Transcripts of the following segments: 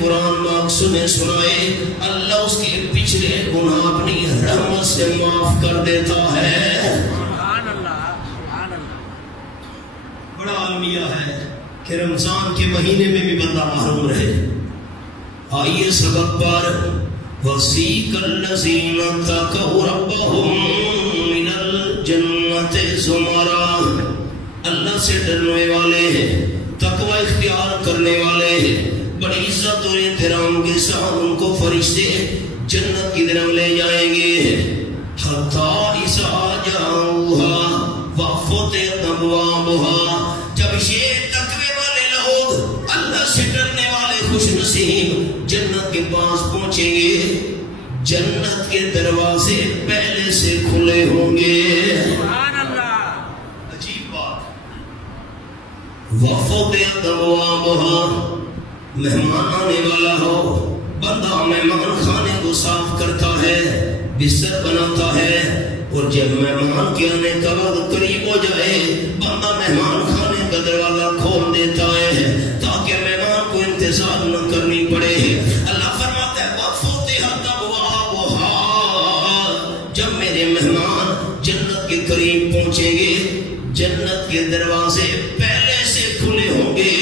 قرآن مقصود سنائے اللہ اس کے پچھلے گناہ اپنی رحمت سے معاف کر دیتا ہے۔ سبحان اللہ سبحان اللہ۔ بڑا عالمیہ ہے کہ رمضان کے مہینے میں بھی بندہ محروم رہے۔ آئیے سبق پر وَسِيقَ الَّذِينَ اتَّقَوْا رَبَّهُم مِّنَ الْجَنَّةِ زُمَرًا، اللہ سے ڈرنے والے ہیں، تقوی اختیار کرنے والے ہیں، بڑی عزت اور احترام کے ساتھ ان کو فرشتے جنت کی طرف لے جائیں گے۔ حَتَّىٰ إِذَا جَاءُوهَا وَفُتِحَتْ أَبْوَابُهَا، جب یہ تقوی والے لوگ اللہ سے ڈرنے والے خوش نصیب جنت کے پاس پہنچیں گے، جنت کے دروازے پہلے سے کھلے ہوں گے۔ سبحان اللہ۔ عجیب بات۔ وَفُتِحَتْ أَبْوَابُهَا، مہمان آنے والا ہو، بندہ مہمان خانے کو صاف کرتا ہے، بستر بناتا ہے، اور جب مہمان کے آنے کا وقت قریب ہو جائے بندہ مہمان خانے کا دروازہ کھول دیتا ہے تاکہ مہمان کو انتظار نہ کرنی پڑے۔ اللہ فرماتا ہے وَفُتِحَتْ أَبْوَابُهَا، جب میرے مہمان جنت کے قریب پہنچیں گے جنت کے دروازے پہلے سے کھلے ہوں گے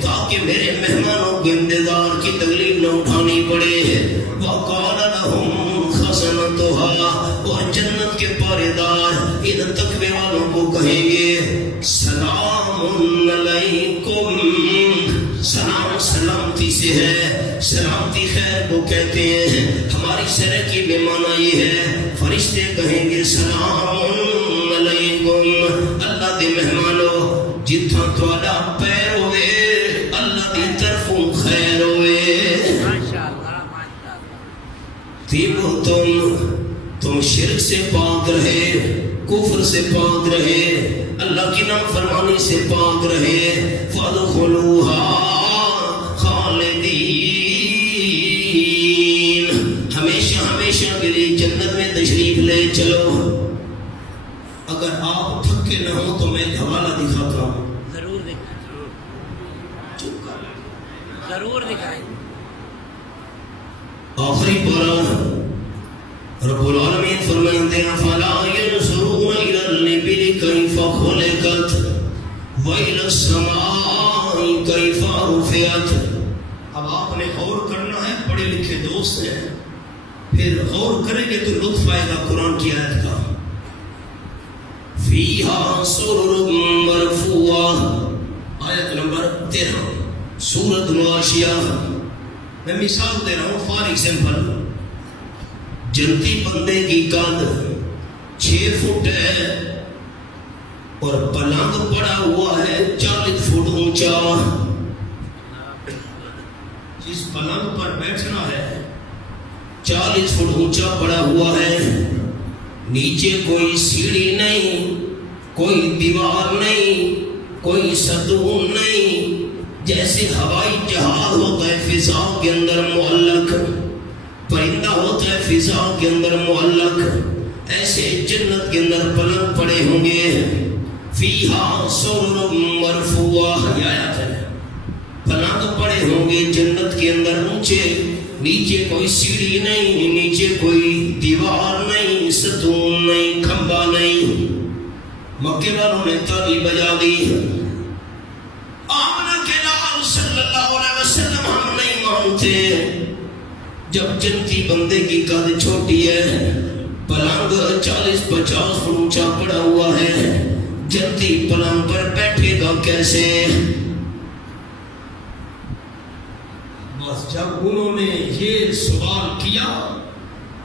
تاکہ میرے مہمانوں کو انتظار کی تکلیف نہ اٹھانی پڑے۔ وَقَالَ لَهُمْ خَزَنَتُهَا، اور جنت کے پہریدار ان تقوی والوں کو کہیں گے سلام علیکم، سلام سلامتی سے ہے، سلامتی خیر کو کہتے ہیں، ہماری شرع کی بے معنی یہ ہے، فرشتے کہیں گے سلام علیکم، اللہ دے مہمانوں جتھاں تہاڈا پیر ہوئے اللہ دی طرفوں خیر ہوئے۔ ماشاءاللہ ماشاءاللہ۔ تم شرک سے پاک رہے، کفر سے پاک رہے، اللہ کی نافرمانی سے پاک رہے، فَادْخُلُوهَا خَالِدِينَ، ہمیشہ ہمیشہ کے لیے جنت میں تشریف لے چلو۔ اگر آپ تھکے نہ ہو تو میں ایک حوالہ دکھاتا ہوں۔ ضرور دکھائیں ضرور چپ کر۔ ضرور دکھائیں۔ آخری پارہ رب العالمین فرماتے ہیں فَلَا يَنْظُرُونَ إِلَى الْإِبِلِ كَيْفَ خُلِقَتْ وَإِلَى السَّمَاءِ كَيْفَ رُفِعَتْ۔ اب آپ نے غور کرنا ہے، پڑھے لکھے دوست ہیں، پھر غور کریں گے تو لطف آئے گا قرآن کی آیت کا۔ فِيهَا سُرُرٌ مَرْفُوعَةٌ، آیت نمبر 13 سورۃ الغاشیہ۔ میں مثال دے رہا ہوں فار ایگزامپل، جنتی بندے کی قد 6 فٹ ہے اور پلنگ پڑا ہوا ہے 40 فٹ اونچا۔ جس پلنگ پر بیٹھنا ہے 40 فٹ اونچا پڑا ہوا ہے، نیچے کوئی سیڑھی نہیں، کوئی دیوار نہیں، کوئی ستون نہیں، جیسے ہوائی جہاز ہوتا ہے فضا کے اندر معلق، پرندہ ہوتا ہے فضا کے اندر معلق، ایسے جنت کے اندر پلنگ پڑے ہوں گے۔ فیہا سرر مرفوعہ، یہ آیت ہے، پلنگ پڑے ہوں گے جنت کے اندر اونچے، نیچے کوئی سیڑھی نہیں، نیچے کوئی دیوار نہیں، ستون نہیں، کھمبا نہیں۔ مکے والوں نے تالی بجا دی، آمنہ کے لال صلی اللہ علیہ وسلم ہم نہیں مانتے۔ جب جنتی بندے کی قد چھوٹی ہے، پلنگ 40-50 فٹ اونچا پڑا ہوا ہے، جنتی پلنگ پر بیٹھے گا کیسے؟ بس جب انہوں نے یہ سوال کیا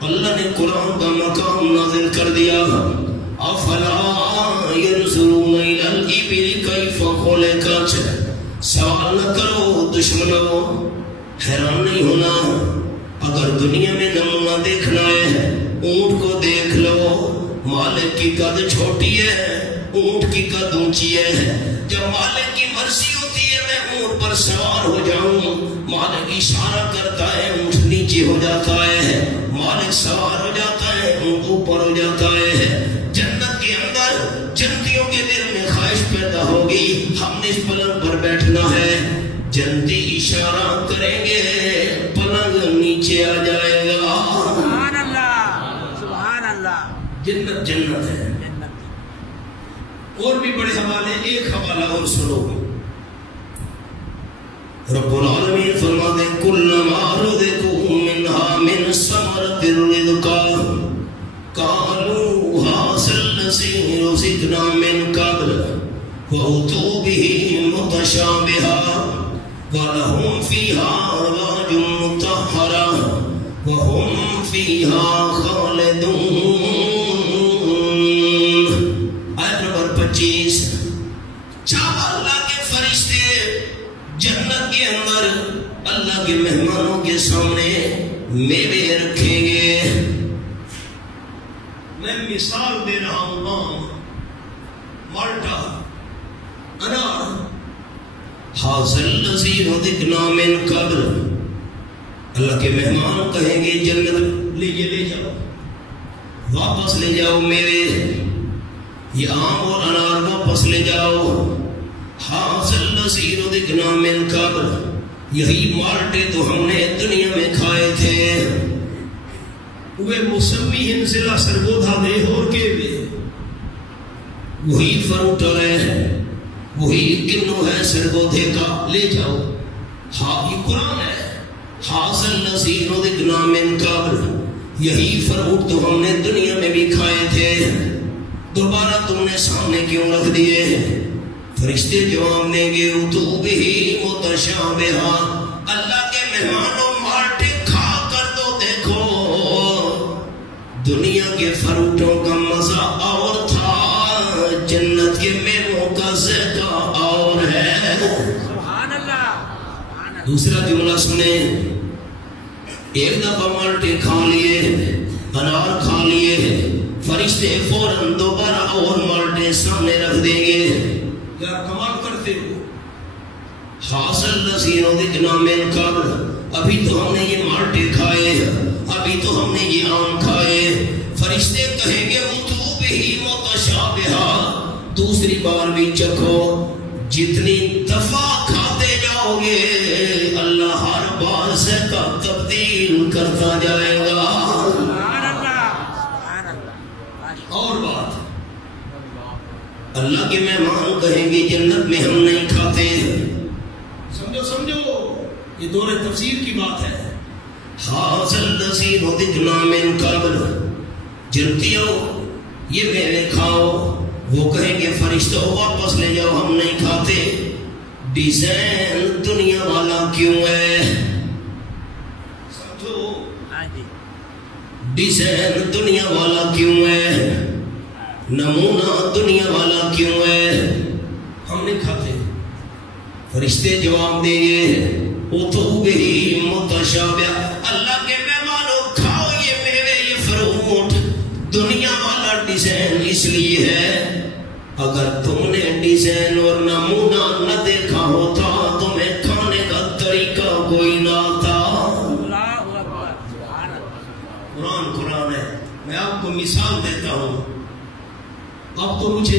اللہ نے قرآن کا مقام نازل کر دیا، افلا ينظرون الى الابل كيف خلقت۔ سوال نہ کرو دشمنوں، حیران نہیں ہونا، اگر دنیا میں نمونہ دیکھنا ہے اونٹ کو دیکھ لو، مالک کی قد چھوٹی ہے، اونٹ کی قد اونچی ہے۔ جب مالک کی مرضی ہوتی ہے میں اونٹ پر سوار ہو جاؤں، مالک اشارہ کرتا ہے اونٹ نیچے ہو جاتا ہے، مالک سوار ہو جاتا ہے اونٹ اوپر ہو جاتا ہے۔ جنت کے اندر جنتیوں کے دل میں خواہش پیدا ہوگی ہم نے اس پلنگ پر بیٹھنا ہے، جنتی اشارہ کریں گے پلنگ نیچے آ جائے گا. سبحان اللہ سبحان اللہ. جنت جنت ہے. جنت. اور بھی بڑے حوالے، ایک حوالہ اور سنو. رب العالمین فرماتے ہیں کلما رزقوا منها من ثمرۃ الرزق قالوا هذا الذی رزقنا من قبل وأتوا به متشابها ولهم فيها أزواج مطهرة وهم فيها خالدون. آیت نمبر 25. چاہا اللہ کے فرشتے جنت کے اندر اللہ کے مہمانوں کے سامنے میوے رکھیں گے. میں مثال دے رہا ہوں. مالٹا، انار. حاصل الذی رزقنا من قبل. اللہ کے مہمان کہیں گے جنت لے جاؤ، واپس لے جاؤ میوے، یہ آم اور انار واپس لے جاؤ. حاصل الذی رزقنا من قبل. یہی مالٹے تو ہم نے دنیا میں کھائے تھے. وہ موسمی ضلع سرگودا دے اور کے وہی فروٹ ہے، وہی کنو ہے سرگودھے کا، لے جاؤ. ہاں یہ قرآن ہے. حاصل الذی رزقنا من قبل. یہی فروٹ تو ہم نے دنیا میں بھی کھائے تھے، دوبارہ تم نے سامنے کیوں رکھ دیے؟ فرشتے جواب دیں گے اتوا بہ متشابہا. اللہ کے مہمانوں مالٹے کھا کر تو دیکھو، دنیا کے فروٹوں کا مزہ اور تھا، جنت کے میووں کا ذائقہ اور ہے. سبحان اللہ. دوسرا جملہ سنیں. ایک دفعہ مالٹے کھا لیے، انار کھا لیے، فرشتے فوراً دوبارہ اور مالٹے سامنے رکھ دیں گے. کیا کمال کرتے ہو؟ حاصل الذی رزقنا من قبل. ابھی تو ہم نے یہ مالٹے کھائے، ابھی تو ہم نے یہ آم کھائے. فرشتے کہیں گے اتوا بہ متشابہا. دوسری بار بھی چکھو. جتنی دفعہ کھاتے جاؤ گے اللہ ہر بار ذائقہ تبدیل کرتا جائے گا. سبحان اللہ سبحان اللہ. اور بات، اللہ کے مہمان کہیں گے جنت میں ہم نہیں کھاتے. سمجھو یہ دور تفسیر کی بات ہے. حاصل الذی رزقنا من قبل. جنتیوں یہ میوے کھاؤ. وہ کہیں گے فرشتوں واپس لے جاؤ، ہم نہیں کھاتے. ڈیزائن دنیا والا کیوں ہے؟ سمجھو ہاں جی. ڈیزائن دنیا والا کیوں ہے؟ نمونہ دنیا والا کیوں ہے؟ ہم نہیں کھاتے. فرشتے جواب دیں گے اتوا بہ متشابہا. اللہ کے مہمانوں کھاؤ یہ میوے، یہ فروٹ. دنیا والا ڈیزائن اس لیے ہے، اگر تم نے ڈیزائن اور نمونہ نہ دیکھا ہوتا تمہیں کھانے کا طریقہ کوئی نہ آتا. اللہ اکبر. سبحان اللہ. قرآن ہے. میں آپ کو مثال دیتا ہوں. اب تو مجھے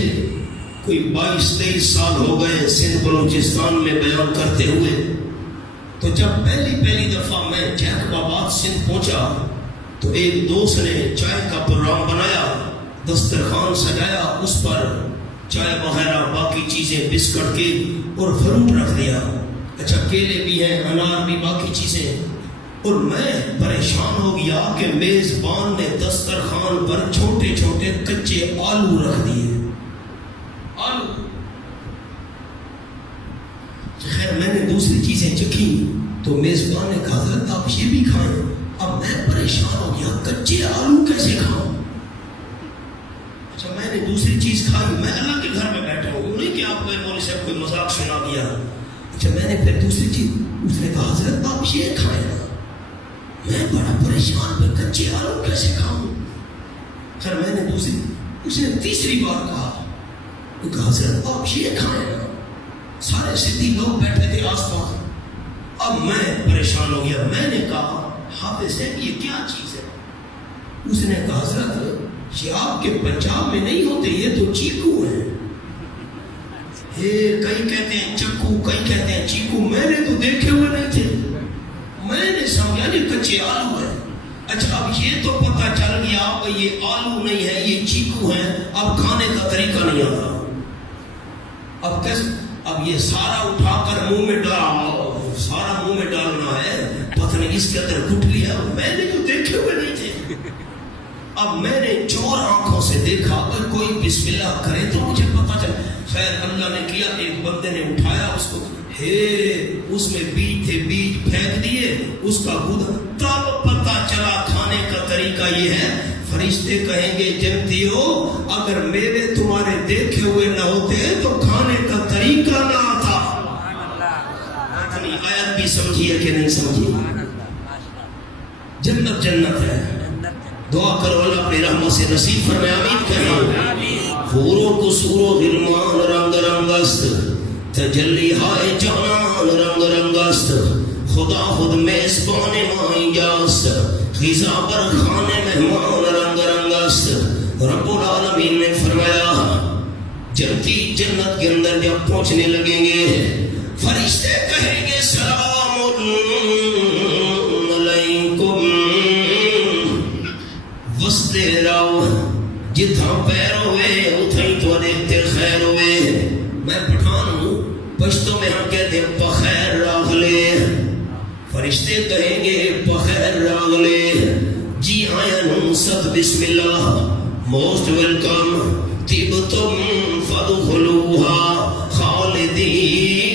کوئی 22-23 سال ہو گئے سندھ بلوچستان میں بیان کرتے ہوئے. تو جب پہلی دفعہ میں جیکب آباد سندھ پہنچا تو ایک دوست نے چائے کا پروگرام بنایا، دسترخوان سجایا، اس پر چائے وغیرہ باقی چیزیں بسکٹ کے اور فروٹ رکھ دیا. اچھا کیلے بھی ہیں، انار بھی، باقی چیزیں. اور میں پریشان ہو گیا کہ میزبان نے دسترخوان پر چھوٹے چھوٹے کچے آلو رکھ دیے. آلو. خیر میں نے دوسری چیزیں چکھی تو میزبان نے کہا حضرت آپ یہ بھی کھائیں. اب میں پریشان ہو گیا، کچے آلو کیسے کھاؤں؟ اچھا میں نے دوسری چیز کھائی. میں اللہ کے گھر میں بیٹھا ہوں، نہیں کہ آپ کو مولوی صاحب کوئی مذاق سنا دیا. اچھا میں نے پھر دوسری چیز، اس نے کہا حضرت آپ یہ کھائیں. میں بڑا پریشان، میں کچے آلو کیسے کھاؤں؟ خیر میں نے اس نے تیسری بار کہا، وہ کہا حضرت آپ یہ کھائیں. سارے سدھی لوگ بیٹھے تھے آس پاس. اب میں پریشان ہو گیا. میں نے کہا حافظ صاحب یہ کیا چیز ہے؟ اس نے کہا حضرت یہ آپ کے پنجاب میں نہیں ہوتے، یہ تو چیکو ہیں. کئی کہتے ہیں چکو، کئی کہتے ہیں چیکو. میں نے تو دیکھے ہوئے نہیں تھے، میں نے سمجھا نہیں کچے آلو ہے. اچھا اب یہ تو پتہ چل گیا یہ آلو نہیں ہے، یہ چیکو ہے. اب کھانے کا طریقہ نہیں آتا. اب کیسے؟ اب یہ سارا اٹھا کر منہ میں ڈال، سارا منہ میں ڈالنا ہے. پتہ نہیں اس کے اندر گھٹ لیا، میں نے تو دیکھے ہوئے نہیں تھے. اب میں نے چور آنکھوں سے دیکھا اگر کوئی بسم اللہ کرے تو مجھے پتا چلا. خیر اللہ نے کیا، ایک بندے نے اٹھایا اس کو، اس میں بیج تھے، بیج پھینک دیے، اس کا گودا. تب پتا چلا کھانے کا طریقہ یہ ہے. فرشتے کہیں گے جنتی ہو اگر میوے تمہارے دیکھے ہوئے نہ ہوتے تو کھانے کا طریقہ نہ آتا. اپنی آیت بھی سمجھی ہے کہ نہیں سمجھی؟ جنت جنت ہے. دعا کرو اللہ اپنی رحمت سے نصیب فرمائے، آمین کہیں. حوروں کو سورو غلمان رنگ رنگست، تجلی ہائے جانان رنگ رنگست. خدا خود میزبان مائی جاست، غذا پر کھانے مہمان رنگ رنگست. رب العالمین نے فرمایا جنتی جنت کے اندر جب پہنچنے لگیں گے فرشتے کہیں گے سلام علیکم وستے راو. جتھاں پیر ہوئے اتھائی تو دیکھتے خیر ہوئے. میں پٹھان ہوں، پشتوں میں ہم کہتے ہیں پخیر راغلے. فرشتے کہیں گے پخیر راغلے، جی آیا نوست بسم اللہ، موسٹ ویلکم، طبتم فادخلوها خالدین.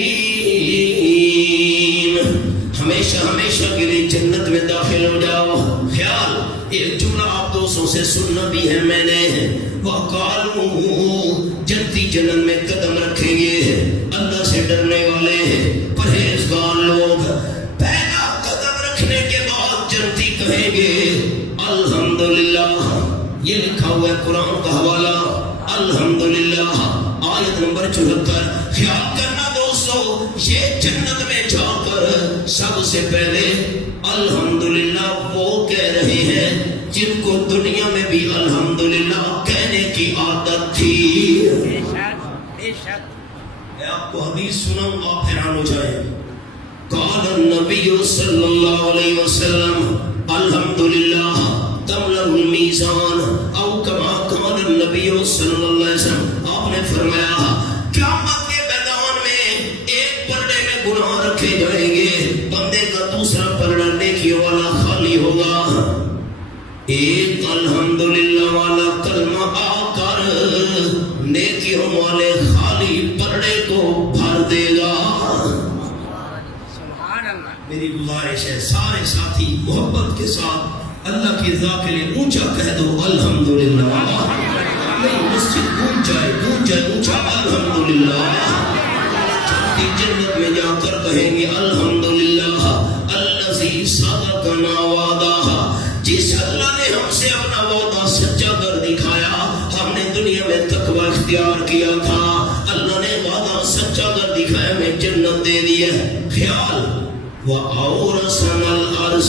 ہمیشہ ہمیشہ کے لیے جنت میں داخل ہو جاؤ. خیال ایک جملہ آپ دوستوں سے سننا بھی ہے میں نے. وَقَالُوا جنتی جنت میں قدم رکھیں گے اللہ سے ڈرنے والے پرہیزگار لوگ. پہلا قدم رکھنے کے بعد جنتی کہیں گے الحمدللہ. یہ لکھا ہوا ہے قرآن کا حوالہ الحمدللہ آیت نمبر 74. خیال کرنا دوستو یہ جنت میں جا کر سب سے پہلے الحمدللہ وہ کہہ رہے ہیں جن کو دنیا میں بھی الحمدللہ کہنے کی عادت تھی. میں آپ کو حدیث سناؤں آپ حیران ہو جائیں. قال النبی صلی اللہ علیہ وسلم الحمدللہ تملأ المیزان او کما قال النبی صلی اللہ علیہ وسلم. آپ نے فرمایا قیامت کے میدان میں ایک پلڑے میں گناہ رکھے جائیں گے، بندے کا دوسرا پلڑا نیکی والا خالی ہوگا. ایک الحمدللہ والا کلمہ آ کر نیکیوں والے خالی پلڑے کو بھر دے گا. میری گزارش ہے سارے ساتھی محبت کے ساتھ اللہ کی رضا کے لیے اونچا کہہ دو الحمدللہ. نہیں مسجد گونج جائے اونچا الحمدللہ. جنت میں جا کر کہیں گے الحمدللہ الذی صدقنا وعدہ. جس اللہ نے ہم سے اپنا وعدہ سچا کر دکھایا. ہم نے دنیا میں تقوی اختیار کیا تھا، اللہ نے وعدہ سچا کر دکھایا، میں جنت دے دی ہے. خیال وَأَوْرَثَنَا الْأَرْضَ.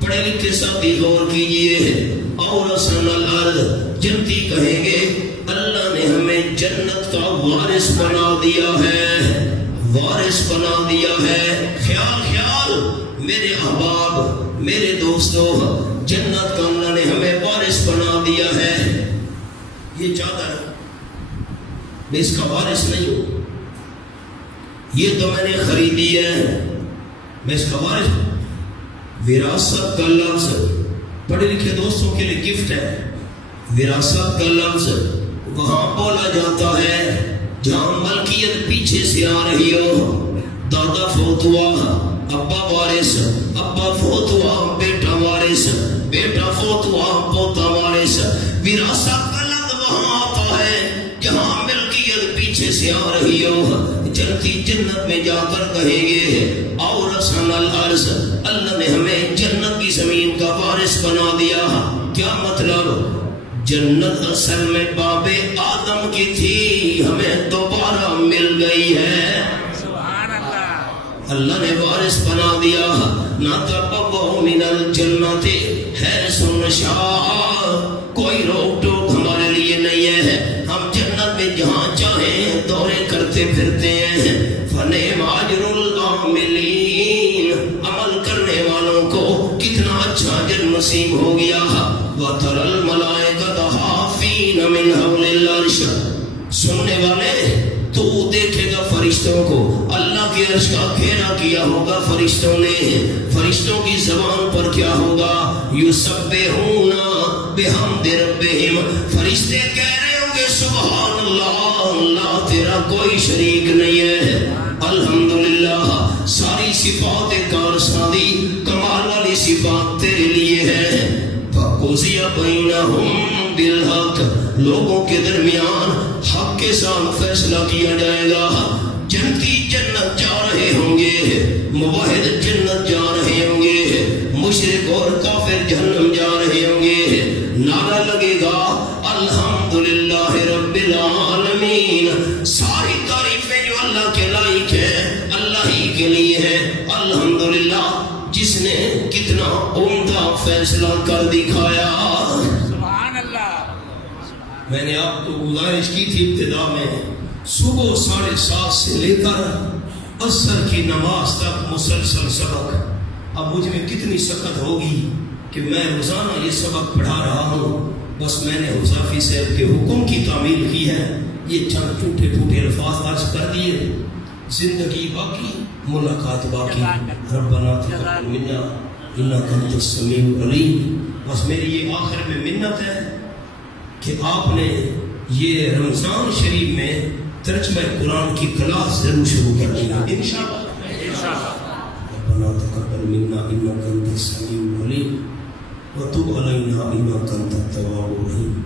پڑھے لکھے ساتھی غور کیجئے. اورثنا الارض جنتی کہیں گے اللہ نے ہمیں جنت کا وارث بنا دیا ہے، وارث بنا دیا ہے. خیال میرے احباب میرے دوستو جنت کا اللہ نے ہمیں وارث بنا دیا ہے. یہ چادر میں اس کا وارث نہیں ہوں، یہ تو میں نے خریدی ہے، میں اس کا وارث. وراثت کا لفظ پڑھے لکھے دوستوں کے لیے گفٹ ہے. وراثت کا لفظ وہاں بولا جاتا ہے جہاں ملکیت پیچھے سے آ رہی ہو. دادا فوت ہوا ابا وارث، ابا فوت ہوا بیٹا وارث، بیٹا فوت ہوا پوتا وارث. وراثت کا لفظ وہاں آتا ہے جہاں ملکیت پیچھے سے آ رہی ہو. جنتی جنت میں جا کر کہیں گے اورثنا الارض، اللہ نے ہمیں جنت کی زمین کا وارث بنا دیا. کیا مطلب؟ جنت اصل میں باب آدم کی تھی، ہمیں دوبارہ مل گئی ہے. سبحان اللہ. اللہ نے وارث بنا دیا. نَتَبَوَّأُ مِنَ الْجَنَّةِ حَيْثُ نَشَاءُ. کوئی روک ٹوک ہمارے لیے نہیں ہے، ہم جنت میں جہاں چاہیں دورے کرتے پھر کتنا اچھا اجر نصیب ہو گیا. وَتَرَى الْمَلَائِكَةَ حَافِينَ مِنْ حَوْلِ الْعَرْشِ. سننے والے تو دیکھے گا فرشتوں کو اللہ کے عرش کا گھیرا کیا ہوگا فرشتوں نے. فرشتوں کی زبان پر کیا ہوگا؟ یسبحون بحمد ربہم. فرشتے کہہ رہے ہوں گے سبحان اللہ، اللہ تیرا کوئی شریک نہیں ہے. الحمدللہ ساری صفات کارسازی کمال والی صفات تیرے لیے ہے. فَقُضِيَ بَيْنَهُمْ بِالْحَقِّ. لوگوں کے درمیان حق کے ساتھ فیصلہ کیا جائے گا. جنتی جنت جا رہے ہوں گے، موحد جنت جا رہے ہوں گے، مشرک اور کافر جہنم جا رہے ہوں گے. نعرہ لگے گا الحمدللہ رب العالمین. ساری تعریفیں جو اللہ کے لائق ہیں اللہ ہی کے لیے ہیں. الحمدللہ جس نے کتنا عمدہ فیصلہ کر دکھایا. سبحان اللہ. میں نے آپ کو گزارش کی تھی ابتدا میں، صبح 7:30 سے لے کر عصر کی نماز تک مسلسل سبق. اب مجھ میں کتنی سخت ہوگی کہ میں روزانہ یہ سبق پڑھا رہا ہوں. بس میں نے حذافی صاحب کے حکم کی تعمیل کی ہے. یہ چند ٹوٹے پھوٹے الفاظ عرض کر دیے. زندگی باقی، ملاقات باقی. ربنا تقبل منا انک انت السمیع العلیم. بس میری یہ آخر میں منت ہے کہ آپ نے یہ رمضان شریف میں ترجمہ قرآن کی کلاس ضرور شروع کر دیں گے انشاءاللہ. ربنا تقبل منا انک انت السمیع العلیم وتب علینا انک انت التواب الرحیم.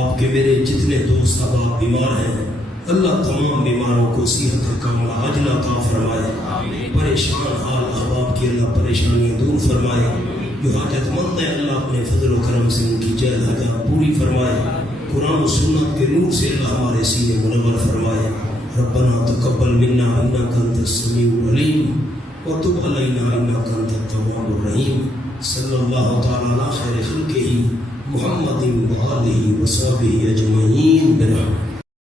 آپ کے میرے جتنے دوست احباب بیمار ہیں اللہ تمام بیماروں کو صحت کاملہ عاجلہ عطا فرمائے. پریشان حال احباب کی اللہ پریشانیاں دور فرمائے. جو حاجت مند ہے اللہ اپنے فضل و کرم سے ان کی جلد حاجات پوری فرمائے. قرآن و سنت کے نور سے اللہ ہمارے سینے منور فرمائے. ربنا تقبل منا انک انت السمیع العلیم وتب علینا انک انت التواب الرحیم. صلی اللہ تعالی علی خیر خلقہ محمد و آلہ و صحبہ اجمعین برحمتہ.